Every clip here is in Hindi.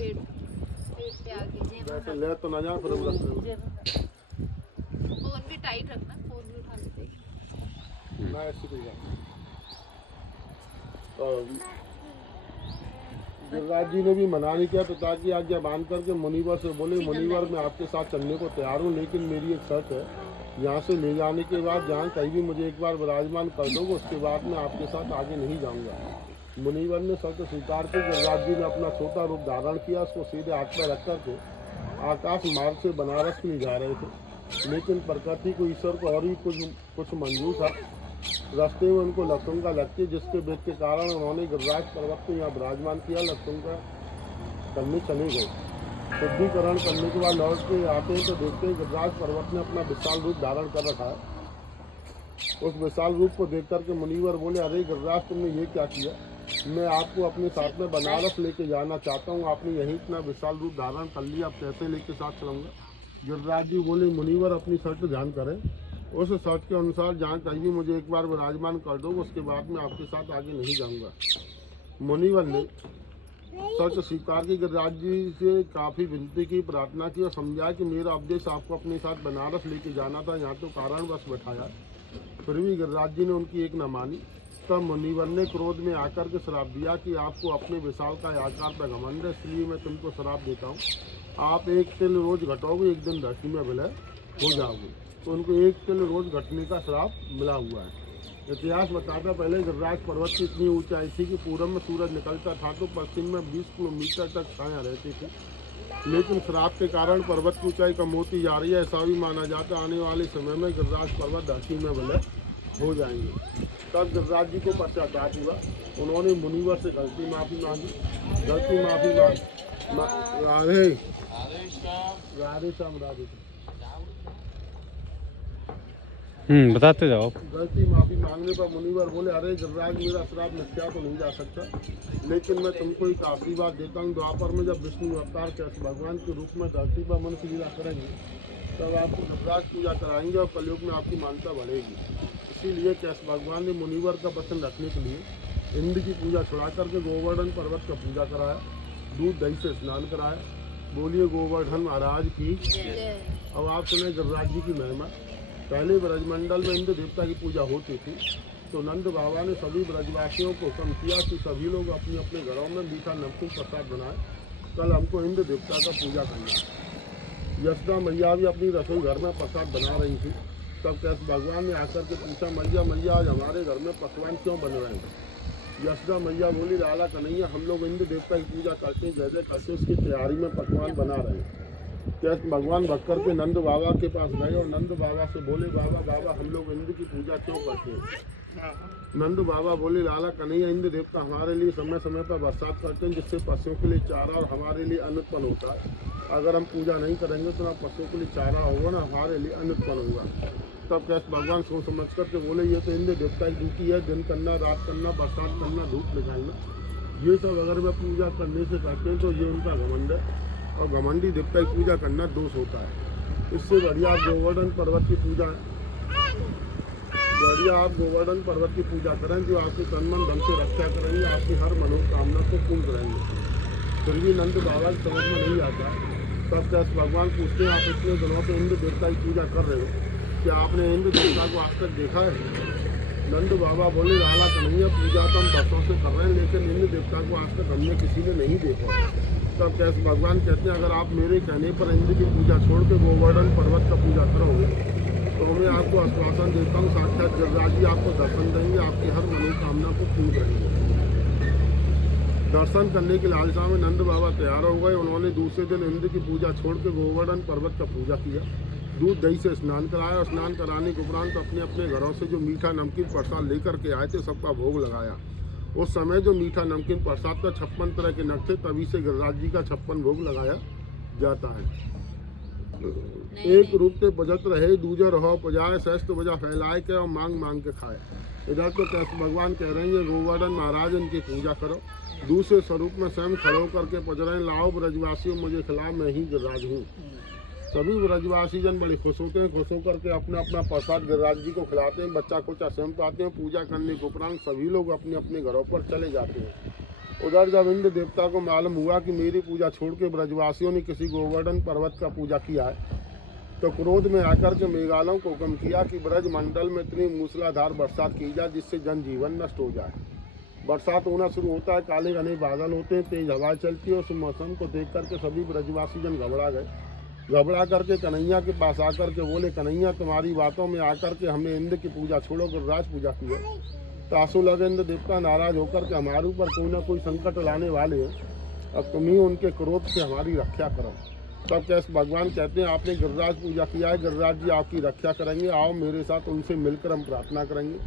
पेट पे आगे वैसे ले तो ना जा फिर हम रख लेंगे। फोन भी टाइट रखना, फोन भी उठा लेते। ना ऐसी कोई बात नहीं। गिरिराज जी ने भी मना नहीं किया, पिता की आज्ञा बांध करके मुनिवर से बोले, मुनिवर मैं आपके साथ चलने को तैयार हूँ, लेकिन मेरी एक शर्त है, यहाँ से ले जाने के बाद जहाँ कहीं भी मुझे एक बार विराजमान कर दोगे, उसके बाद मैं आपके साथ आगे नहीं जाऊँगा। मुनिवर ने शर्त स्वीकार की। गिरिराज जी ने अपना छोटा रूप धारण किया, उसको सीधे हाथ में रख करके आकाश मार्ग से बनारस के लिए जा रहे थे, लेकिन प्रकृति को, ईश्वर को और भी कुछ मंजूर था। रास्ते में उनको लक्ष्मण लगती, जिसके वेग के कारण उन्होंने गिरिराज पर्वत को यहाँ विराजमान किया, लक्ष्मण करने चले गए। शुद्धिकरण करने के बाद लौट के आते हैं तो देखते हैं गिरिराज पर्वत ने अपना विशाल रूप धारण कर रखा है। उस विशाल रूप को देख करके मुनिवर बोले, अरे गिरिराज तुमने ये क्या किया? मैं आपको अपने साथ में बनारस लेके जाना चाहता हूँ, आपने यही इतना विशाल रूप धारण कर लिया, अब कैसे लेके साथ चलाऊँगा? गिरिराज जी बोले, मुनिवर अपनी शर्त ध्यान करें, उस शर्त के अनुसार जहाँ कहीं भी मुझे एक बार विराजमान कर दो, उसके बाद मैं आपके साथ आगे नहीं जाऊँगा। मुनिवर ने शर्त स्वीकार की। गिरिराज जी से काफ़ी विनती की, प्रार्थना की और समझाया कि मेरा उपदेश आपको अपने साथ बनारस लेके जाना था, यहाँ तो कारणवश बैठाया, फिर भी गिरिराज जी ने उनकी एक न मानी। तब मुनिवर ने क्रोध में आकर के श्राप दिया कि आपको अपने विशाल का आकार पर घमंड है, इसलिए मैं तुमको श्राप देता हूँ, आप एक तिल रोज घटोगे, एक दिन धरती में विलय हो जाओगे। तो उनको एक तिल रोज घटने का श्राप मिला हुआ है। इतिहास बताता, पहले गिरिराज पर्वत की इतनी ऊंचाई थी कि पूरब में सूरज निकलता था तो पश्चिम में 20 किलोमीटर तक छाया रहती थी, लेकिन श्राप के कारण पर्वत की ऊंचाई कम होती जा रही है। ऐसा भी माना जाता है आने वाले समय में गिरिराज पर्वत धरती में विलय हो जाएंगे। तब गिरिराज जी को पश्चाताप हुआ, उन्होंने मुनिवर से गलती माफ़ी मांगी। गलती माफ़ी मांग राधे राधे श्याम राधे बताते जाओ। गलती माफ़ी मांगने पर मुनिवर बोले, अरे गिरिराज मेरा श्राप मिथ्या तो नहीं जा सकता, लेकिन मैं तुमको एक आशीर्वाद देता हूँ। द्वापर में जब विष्णु अवतार कृष्ण भगवान के रूप में धरती पर मनुष्य लीला करेंगे, तब आपको गिरिराज पूजा कराएंगे और कलयुग में आपकी मान्यता बढ़ेगी। इसीलिए कृष्ण भगवान ने मुनिवर का वचन रखने के लिए इंद्र की पूजा छुड़ा करके गोवर्धन पर्वत का पूजा कराया, दूध दही से स्नान कराया। बोलिए गोवर्धन महाराज की। अब आप सुने गिरिराज जी की महिमा। पहले ब्रजमंडल में इंद्र देवता की पूजा होती थी, तो नंद बाबा ने सभी ब्रजवासियों को हुक्म किया कि सभी लोग अपने अपने घरों में मीठा नमकीन प्रसाद बनाए, कल हमको इंद्र देवता का पूजा करना है। यशोदा मैया भी अपनी रसोई घर में प्रसाद बना रही थी। तब कृष्ण भगवान ने आकर के पूछा, मैया मैया आज हमारे घर में पकवान क्यों बन रहे हैं? यशोदा मैया बोली, लाला कन्हैया हम लोग इंद्र देवता की पूजा करते हैं, जय जय करते उसकी तैयारी में पकवान बना रहे हैं। कृष्ण भगवान भक्कर के नंद बाबा के पास गए और नंद बाबा से बोले, बाबा बाबा हम लोग इंद्र की पूजा क्यों करते हैं? नंद बाबा बोले, लाला कन्हैया इंद्र देवता हमारे लिए समय समय पर बरसात करते हैं, जिससे पशुओं के लिए चारा और हमारे लिए अन्न उत्पन्न होता है। अगर हम पूजा नहीं करेंगे तो ना पशुओं के लिए चारा होगा, ना हमारे लिए अन्न उत्पन्न होगा। तब कृष्ण भगवान सोच समझ करके बोले, ये तो इंद्र देवता की ड्यूटी है, दिन करना, रात करना, बरसात करना, धूप निकालना, ये सब अगर वे पूजा करने से करते हैं तो ये उनका घमंड है, और घमंडी देवता की पूजा करना दोष होता है। इससे बढ़िया आप गोवर्धन पर्वत की पूजा करें, जो आपके तन मन धन से रक्षा करेंगे, आपकी हर मनोकामना को पूर्ण करेंगे। फिर भी नंद बाबा की समझ में नहीं आता। तब कृष्ण भगवान पूछते हैं, आप इतने दिनों से इंद्र देवता की पूजा कर रहे हो, क्या आपने इंद्र देवता को आज तक देखा है? नंद बाबा बोले, लाला कन्हैया पूजा तो हम बरसों से कर रहे हैं, लेकिन इंद्र देवता को आज तक हमने किसी ने नहीं देखा। तब कृष्ण भगवान कहते हैं, अगर आप मेरे कहने पर इंद्र की पूजा छोड़ के गोवर्धन पर्वत का पूजा करोगे तो मैं आपको आश्वासन देता हूँ, साक्षात गिरिराज जी आपको दर्शन देंगे, आपकी हर मनोकामना को पूर्ण करेंगे। दर्शन करने की लालसा में नंद बाबा तैयार हो गए। उन्होंने दूसरे दिन इंद्र की पूजा छोड़ के गोवर्धन पर्वत का पूजा किया, दूध दही से स्नान कराया और स्नान कराने के उपरांत अपने अपने घरों से जो मीठा नमकीन प्रसाद लेकर के आए थे सबका भोग लगाया। उस समय जो मीठा नमकीन प्रसाद का 56 तरह के नग थे, तभी से गिरिराज जी का 56 भोग लगाया जाता है। एक रूप के बजत रहे, दूजा रहो पजाए, सहस्त्र बजा फैलाए के और मांग मांग के खाए। इधर तो कृष्ण भगवान कह रहे हैं गोवर्धन महाराज इनकी पूजा करो, दूसरे स्वरूप में स्वयं खड़ो करके पज रहे, लाओ ब्रजवासियों मुझे खिलाओ, मैं ही गिरिराज हूँ। सभी ब्रजवासी जन बड़े खुश होते हैं, खुश होकर के अपना अपना प्रसाद गिरिराज जी को खिलाते हैं, बच्चा कोचा स्वयं पाते हैं। पूजा करने के उपरांत सभी लोग अपने अपने घरों पर चले जाते हैं। उधर जब इंद्र देवता को मालूम हुआ कि मेरी पूजा छोड़ के ब्रजवासियों ने किसी गोवर्धन पर्वत का पूजा किया है, तो क्रोध में आकर के मेघालयों को हुक्म किया कि ब्रज मंडल में इतनी मूसलाधार बरसात की जाए जिससे जनजीवन नष्ट हो जाए। बरसात होना शुरू होता है, काले घने बादल होते हैं, तेज हवा चलती है। उस मौसम को देख करके सभी ब्रजवासी जन घबरा गए। घबरा करके कन्हैया के पास आकर के बोले, कन्हैया तुम्हारी बातों में आकर के हमने इंद्र की पूजा छोड़ो, गिरिराज पूजा की है। तो आंसू लगे, इंद्र देवता नाराज होकर के हमारे ऊपर कोई ना कोई संकट लाने वाले हैं, अब तुम ही उनके क्रोध से हमारी रक्षा करो। तब कैसे भगवान कहते हैं, आपने गिरिराज पूजा किया है, गिरिराज जी आपकी रक्षा करेंगे, आओ मेरे साथ उनसे मिलकर हम प्रार्थना करेंगे।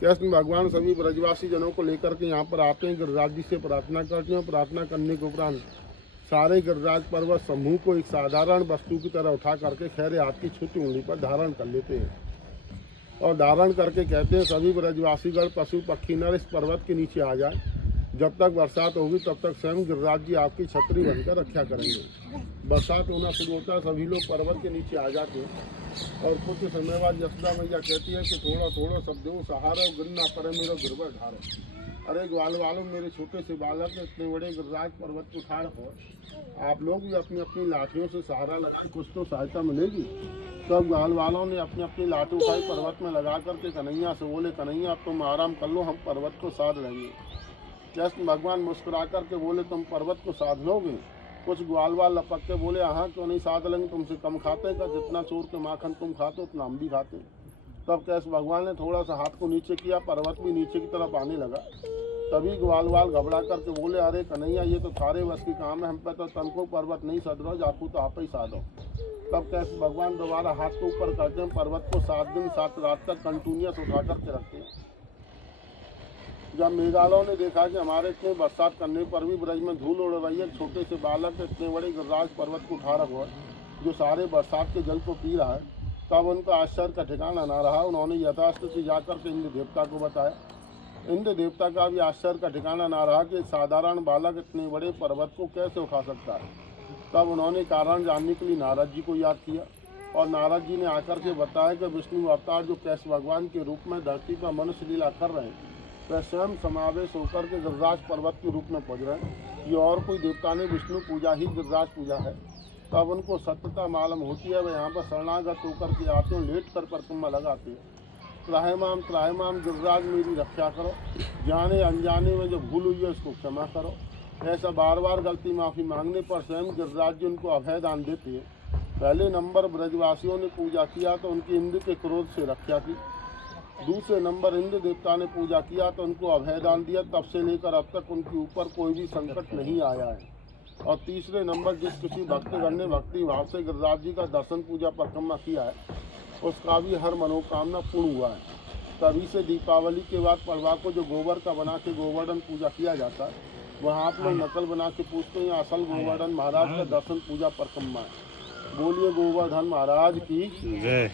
कैसे भगवान सभी ब्रजवासी जनों को लेकर के यहाँ पर आते हैं, गिरिराज जी से प्रार्थना करते हैं। प्रार्थना करने के उपरांत सारे गिरिराज पर्वत समूह को एक साधारण वस्तु की तरह उठा करके खैरे हाथ की छोटी उंगली पर धारण कर लेते हैं और धारण करके कहते हैं, सभी ब्रजवासीगण पशु पक्षी नर इस पर्वत के नीचे आ जाए। जब तक बरसात होगी तब तक स्वयं गिरिराज जी आपकी छतरी बनकर रक्षा करेंगे। बरसात होना शुरू होता है, सभी लोग पर्वत के नीचे आ जाते हैं और कुछ समय बाद यशोदा मैया कहती है कि थोड़ा थोड़ा शब्दों सहारा गिर ना पड़े मेरा गिरवर ढारे। अरे ग्वाल वालों, मेरे छोटे से बालक इतने बड़े गिरिराज पर्वत को उठा रखो, आप लोग भी अपनी अपनी लाठियों से सहारा लगती, कुछ तो सहायता मिलेगी। तब ग्वाल वालों ने अपनी अपनी लाठी उठाई, पर्वत में लगा करके कन्हैया से बोले, कन्हैया अब तुम आराम कर लो, हम पर्वत को साध लेंगे। कृष्ण भगवान मुस्कुरा करके बोले, तुम पर्वत को साध लोगे? कुछ ग्वाल वाल लपक के बोले, हाँ क्यों नहीं साध लेंगे, तुमसे कम खाते का, जितना चोर के माखन तुम खाते उतना हम भी खाते। तब कैसे भगवान ने थोड़ा सा हाथ को नीचे किया, पर्वत भी नीचे की तरफ आने लगा। तभी ग्वाल वाल घबरा करके बोले, अरे कन्हैया ये तो थारे बस की काम है, हम पे तो तनको पर्वत नहीं सद रहा, आपको तो आप ही साधो। तब कैसे भगवान दोबारा हाथ को ऊपर करते हैं, पर्वत को 7 दिन 7 रात तक कंटिन्यूस उठा करके रखते हैं। जब मेघालयों ने देखा कि हमारे इतने बरसात करने पर भी ब्रज में धूल उड़ रही है, छोटे से बालक इतने बड़े गिरिराज पर्वत को उठा रखा है जो सारे बरसात के जल को पी रहा है, तब उनका आश्चर्य का ठिकाना ना रहा। उन्होंने यथास्थिति जाकर के इंद्र देवता को बताया। इंद्र देवता का भी आश्चर्य का ठिकाना ना रहा कि एक साधारण बालक इतने बड़े पर्वत को कैसे उठा सकता है। तब उन्होंने कारण जानने के लिए नारद जी को याद किया और नारद जी ने आकर के बताया कि विष्णु अवतार जो कैसे भगवान के रूप में धरती पर मनुष्य लीला कर रहे हैं, वह स्वयं समावेश होकर के गिरिराज पर्वत के रूप में पहुँच रहे हैं। ये और कोई देवता नहीं, विष्णु पूजा ही गिरिराज पूजा है। तब उनको सत्यता मालूम होती है, वह यहाँ पर शरणागत होकर के आते हैं, लेट कर परिक्रमा लगाते हैं, त्राहिमाम गिरिराज मेरी रक्षा करो, जाने अनजाने में जो भूल हुई है उसको क्षमा करो। ऐसा बार बार गलती माफ़ी मांगने पर स्वयं गिरिराज जी उनको अभय दान देते हैं। पहले नंबर ब्रजवासियों ने पूजा किया तो उनकी इंद्र के क्रोध से रक्षा की। दूसरे नंबर इंद्र देवता ने पूजा किया तो उनको अभय दान दिया, तब से लेकर अब तक उनके ऊपर कोई भी संकट नहीं आया है। और तीसरे नंबर जिस किसी भक्तगण ने भक्ति भाव से गिरिराज जी का दर्शन पूजा परिक्रमा किया है, उसका भी हर मनोकामना पूर्ण हुआ है। तभी से दीपावली के बाद पड़वा को जो गोबर का बना के गोवर्धन पूजा किया जाता है, वहाँ आप लोग नकल बना के पूछते हैं, असल गोवर्धन महाराज का दर्शन पूजा परिक्रमा है। बोलिए गोवर्धन महाराज की जय।